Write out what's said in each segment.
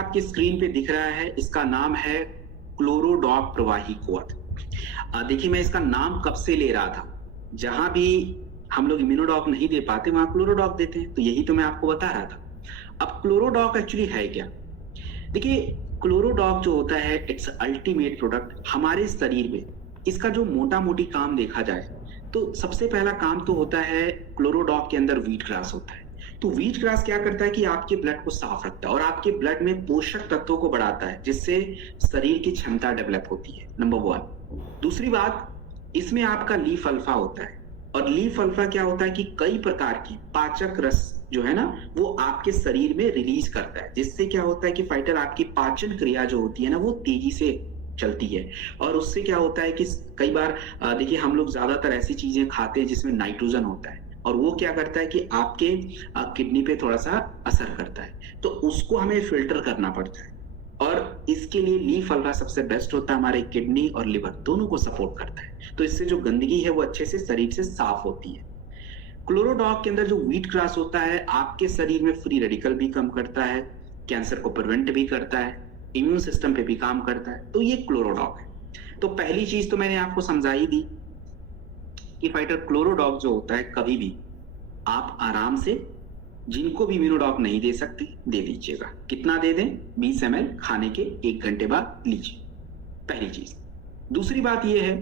आपकी स्क्रीन पे दिख रहा है, इसका नाम है क्लोरोडॉक प्रवाही क्वथ। देखिए मैं इसका नाम कब से ले रहा था, जहां भी हम लोग इम्यूनोडॉक नहीं दे पाते वहां क्लोरोडॉक देते हैं, तो यही तो मैं आपको बता रहा था। अब क्लोरोडॉक एक्चुअली है क्या? देखिए क्लोरोडॉक जो होता है इट्स अल्टीमेट प्रोडक्ट हमारे शरीर में। इसका जो मोटा मोटी काम देखा जाए तो सबसे पहला काम तो होता है, क्लोरोडॉक के अंदर व्हीट ग्रास होता है। तो व्हीट ग्रास क्या करता है कि आपके ब्लड को साफ रखता है और आपके ब्लड में पोषक तत्वों को बढ़ाता है, जिससे शरीर की क्षमता डेवलप होती है, नंबर 1। दूसरी बात, इसमें आपका लीफ अल्फा होता है, और लीफ अल्फा क्या होता है कि कई प्रकार की पाचक रस जो है ना वो आपके शरीर में रिलीज करता है, जिससे क्या होता है कि फाइटर आपकी पाचन क्रिया जो होती है ना वो तेजी से चलती है। और उससे क्या होता है कि कई बार देखिए हम लोग ज्यादातर ऐसी चीजें खाते हैं जिसमें नाइट्रोजन होता है, और वो क्या करता है कि आपके किडनी पे थोड़ा सा असर करता है, तो उसको हमें फिल्टर करना पड़ता है। और इसके लिए लीफ अल्फा सबसे बेस्ट होता है, हमारे किडनी और लिवर दोनों को सपोर्ट करता है, तो इससे जो गंदगी है वो अच्छे से शरीर से साफ होती है। क्लोरोडॉक के अंदर जो व्हीट ग्रास होता है आपके शरीर में फ्री रेडिकल भी कम करता है, कैंसर को प्रिवेंट भी करता है, इम्यून सिस्टम पे भी काम करता है, तो ये क्लोरोडॉक है। तो पहली चीज तो मैंने आपको समझा ही दी कि फाइटर क्लोरोडॉक जो होता है कभी भी आप आराम से, जिनको भी इम्यूनोडॉक नहीं दे सकते दे दीजिएगा। कितना दे दें? 20 ml खाने के 1 घंटे बाद लीजिए, पहली चीज। दूसरी बात यह है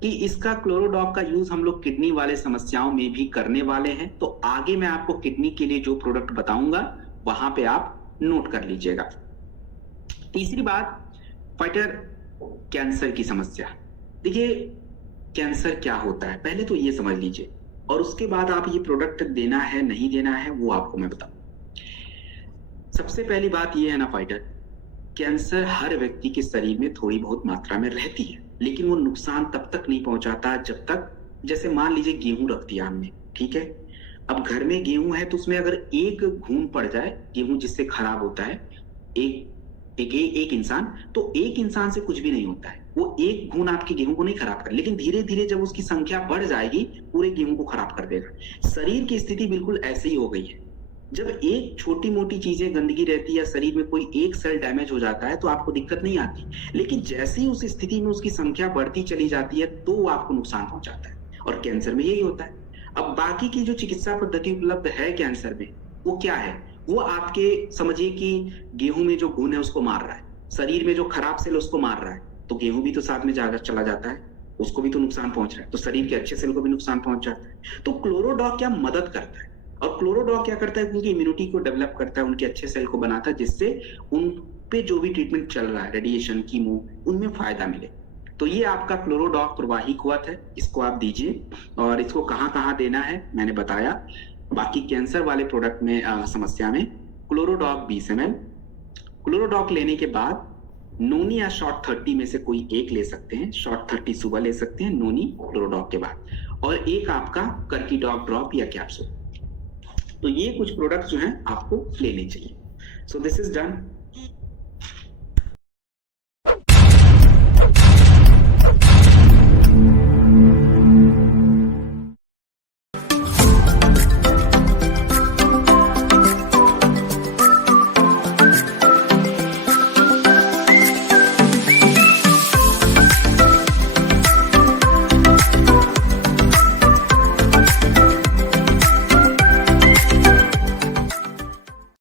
कि इसका क्लोरोडॉक का यूज हम लोग किडनी वाले समस्याओं में भी करने वाले हैं, तो आगे मैं आपको किडनी के लिए जो प्रोडक्ट बताऊंगा वहां पे आप नोट कर लीजिएगा। तीसरी बात, फाइटर कैंसर की समस्या। देखिए कैंसर क्या होता है पहले तो ये समझ लीजिए, और उसके बाद आप ये प्रोडक्ट देना है नहीं देना है वो आपको मैं बताऊं। सबसे पहली बात ये है ना फाइटर, कैंसर हर व्यक्ति के शरीर में थोड़ी बहुत मात्रा में रहती है, लेकिन वो नुकसान तब तक नहीं पहुंचाता जब तक, जैसे मान लीजिए गेहूं रख दिया हमने, ठीक है, अब घर में गेहूं है तो उसमें अगर एक घून पड़ जाए गेहूं जिससे खराब होता है, एक इंसान, तो एक इंसान से कुछ भी नहीं होता है, वो एक घून आपके गेहूं को नहीं खराब कर, लेकिन धीरे धीरे जब उसकी संख्या बढ़ जाएगी पूरे गेहूं को खराब कर देगा। शरीर की स्थिति बिल्कुल ऐसे ही हो गई है। जब एक छोटी मोटी चीजें गंदगी रहती है, शरीर में कोई एक सेल डैमेज हो जाता है तो आपको दिक्कत नहीं आती, लेकिन जैसे ही उस स्थिति में उसकी संख्या बढ़ती चली जाती है तो वो आपको नुकसान पहुंचाता है, और कैंसर में यही होता है। अब बाकी की जो चिकित्सा पद्धति उपलब्ध है कैंसर में वो क्या है, वो आपके समझिए कि गेहूं में जो घुन है उसको मार रहा है, शरीर में जो खराब सेल उसको मार रहा है, तो गेहूं भी तो साथ में जाकर चला जाता है, उसको भी तो नुकसान पहुंच रहा है, तो शरीर के अच्छे सेल को भी नुकसान पहुंच जाता है। तो क्लोरोडॉक क्या मदद करता है, और क्लोरोडॉक क्या करता है, उनकी इम्यूनिटी को डेवलप करता है, उनके अच्छे सेल को बनाता है, जिससे उन पे जो भी ट्रीटमेंट चल रहा है, रेडिएशन, कीमो, उनमें फायदा मिले। तो ये आपका क्लोरोडॉक प्रवाही क्वथ है, इसको आप दीजिए। और इसको कहाँ कहाँ देना है मैंने बताया। बाकी कैंसर वाले प्रोडक्ट में समस्या में क्लोरोडॉक 20 ml, क्लोरोडॉक लेने के बाद नोनी या शॉर्ट 30 में से कोई एक ले सकते हैं, शॉर्ट 30 सुबह ले सकते हैं नोनी क्लोरोडॉक के बाद, और एक आपका कर्कीडॉक ड्रॉप या कैप्सूल। तो ये कुछ प्रोडक्ट्स जो हैं आपको लेने चाहिए। So this is done.